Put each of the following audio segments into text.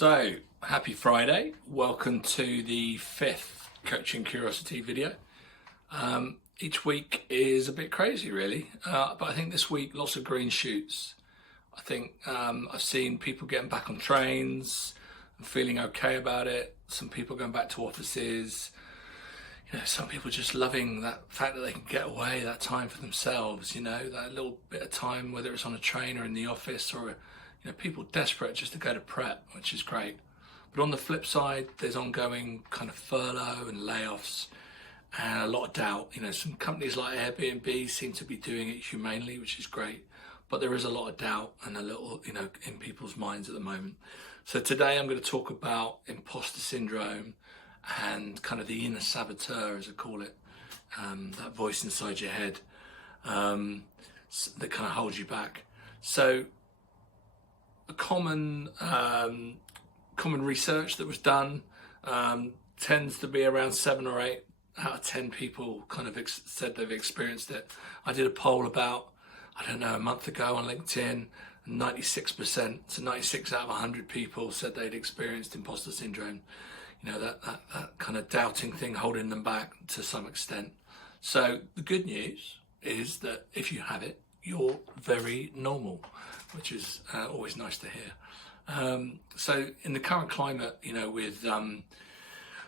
So, happy Friday. Welcome to the 5th Coaching Curiosity video. Each week is a bit crazy really, but I think this week lots of green shoots. I think I've seen people getting back on trains and feeling okay about it. Some people going back to offices. Some people just loving that fact that they can get away, that time for themselves, that little bit of time, whether it's on a train or in the office, or people desperate just to go to prep, which is great. But on the flip side, there's ongoing kind of furlough and layoffs and a lot of doubt. Some companies like Airbnb seem to be doing it humanely, which is great, but there is a lot of doubt and a little, in people's minds at the moment. So today I'm going to talk about imposter syndrome and kind of the inner saboteur, as I call it, that voice inside your head that kind of holds you back. So a common research that was done tends to be around 7 or 8 out of 10 people kind of said they've experienced it. I did a poll about, a month ago on LinkedIn, and 96%, so 96 out of 100 people said they'd experienced imposter syndrome. That kind of doubting thing holding them back to some extent. So the good news is that if you have it, you're very normal, which is always nice to hear. So in the current climate, with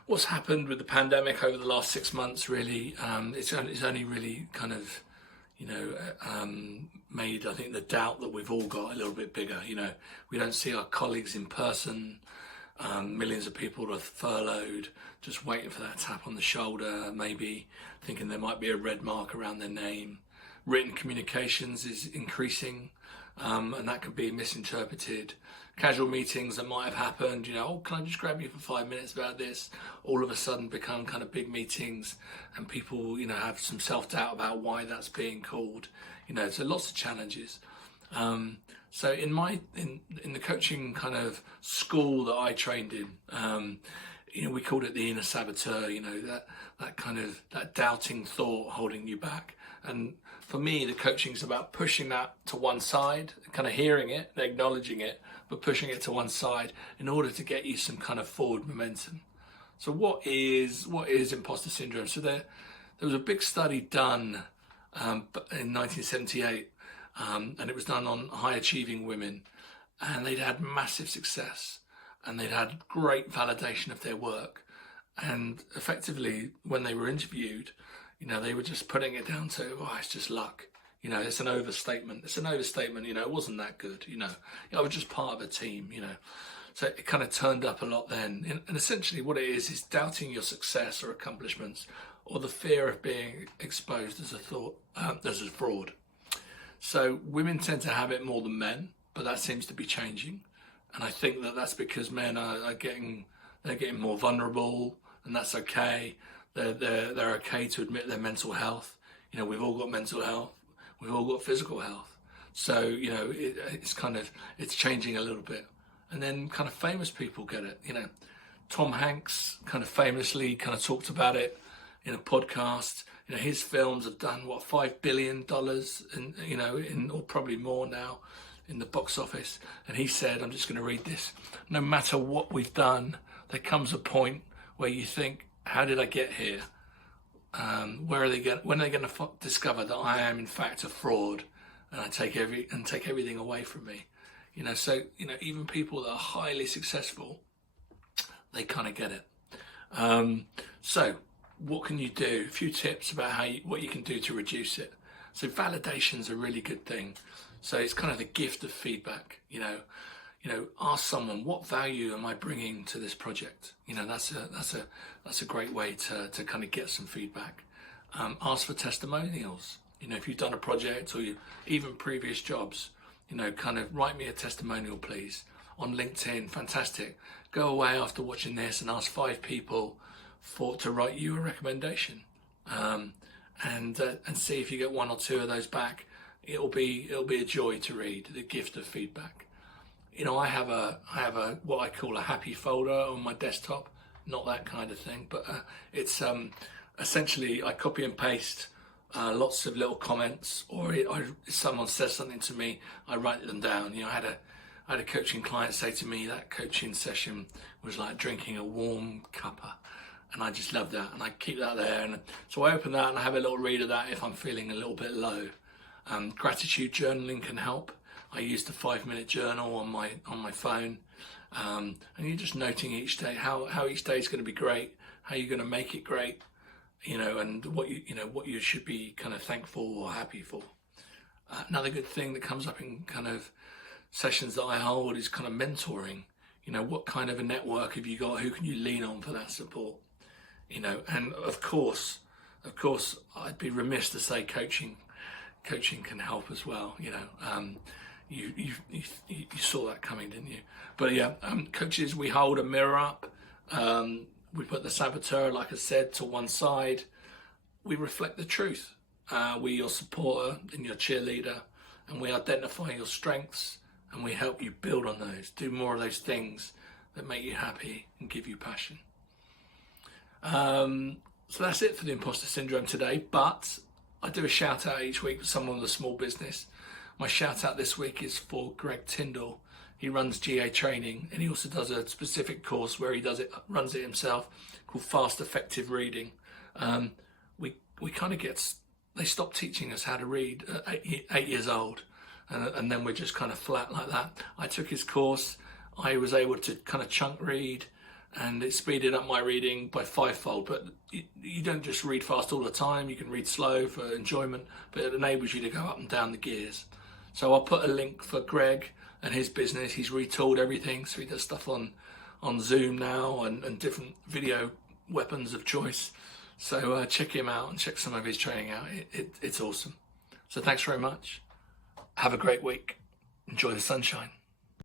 what's happened with the pandemic over the last 6 months, really, it's only really kind of, made, I think, the doubt that we've all got a little bit bigger. We don't see our colleagues in person. Millions of people are furloughed, just waiting for that tap on the shoulder, maybe thinking there might be a red mark around their name. Written communications is increasing, and that could be misinterpreted. Casual meetings that might have happened, can I just grab you for 5 minutes about this? All of a sudden become kind of big meetings, and people, have some self-doubt about why that's being called. So lots of challenges. So in the coaching kind of school that I trained in, we called it the inner saboteur, that doubting thought holding you back. And for me, the coaching is about pushing that to one side, kind of hearing it and acknowledging it, but pushing it to one side in order to get you some kind of forward momentum. So what is imposter syndrome? So there was a big study done in 1978. And it was done on high achieving women, and they'd had massive success and they'd had great validation of their work. And effectively, when they were interviewed, they were just putting it down to, it's just luck. It's an overstatement. It wasn't that good. I was just part of a team, So it kind of turned up a lot then. And essentially what it is doubting your success or accomplishments, or the fear of being exposed as a fraud. So women tend to have it more than men, but that seems to be changing. And I think that that's because men are getting more vulnerable, and that's okay. They're okay to admit their mental health. We've all got mental health. We've all got physical health. So, it's changing a little bit. And then kind of famous people get it. Tom Hanks kind of famously kind of talked about it in a podcast. His films have done $5 billion or probably more now in the box office. And he said, I'm just going to read this. No matter what we've done, there comes a point where you think, how did I get here? When are they going to discover that I am in fact a fraud and take everything away from me? So even people that are highly successful, they kind of get it. So what can you do? A few tips about what you can do to reduce it. So validation's a really good thing. So it's kind of the gift of feedback. Ask someone, what value am I bringing to this project? That's a great way to kind of get some feedback. Ask for testimonials. If you've done a project or even previous jobs, kind of write me a testimonial, please, on LinkedIn. Fantastic. Go away after watching this and ask 5 people to write you a recommendation, and see if you get 1 or 2 of those back. It'll be a joy to read. The gift of feedback. I have a what I call a happy folder on my desktop. Not that kind of thing, but it's essentially I copy and paste lots of little comments, or if someone says something to me, I write them down. I had I had a coaching client say to me that coaching session was like drinking a warm cuppa. And I just love that, and I keep that there. And so I open that and I have a little read of that if I'm feeling a little bit low. Gratitude journaling can help. I use the 5-minute journal on my phone, and you're just noting each day how each day is going to be great, how you're going to make it great, and what you should be kind of thankful or happy for. Another good thing that comes up in kind of sessions that I hold is kind of mentoring. What kind of a network have you got? Who can you lean on for that support? And of course, I'd be remiss to say coaching can help as well. You saw that coming, didn't you? But yeah, coaches, we hold a mirror up. We put the saboteur, like I said, to one side. We reflect the truth. We're your supporter and your cheerleader, and we identify your strengths, and we help you build on those. Do more of those things that make you happy and give you passion. So that's it for the Imposter Syndrome today, but I do a shout out each week for someone with a small business. My shout out this week is for Greg Tyndall. He runs GA training, and he also does a specific course where he runs it himself, called Fast Effective Reading. We kind of they stopped teaching us how to read at 8 years old, and then we're just kind of flat like that. I took his course. I was able to kind of chunk read, and it speeded up my reading by 5-fold. But you don't just read fast all the time. You can read slow for enjoyment, but it enables you to go up and down the gears. So I'll put a link for Greg and his business. He's retooled everything, so he does stuff on Zoom now and different video weapons of choice. So check him out and check some of his training out. It's awesome. So thanks very much. Have a great week. Enjoy the sunshine.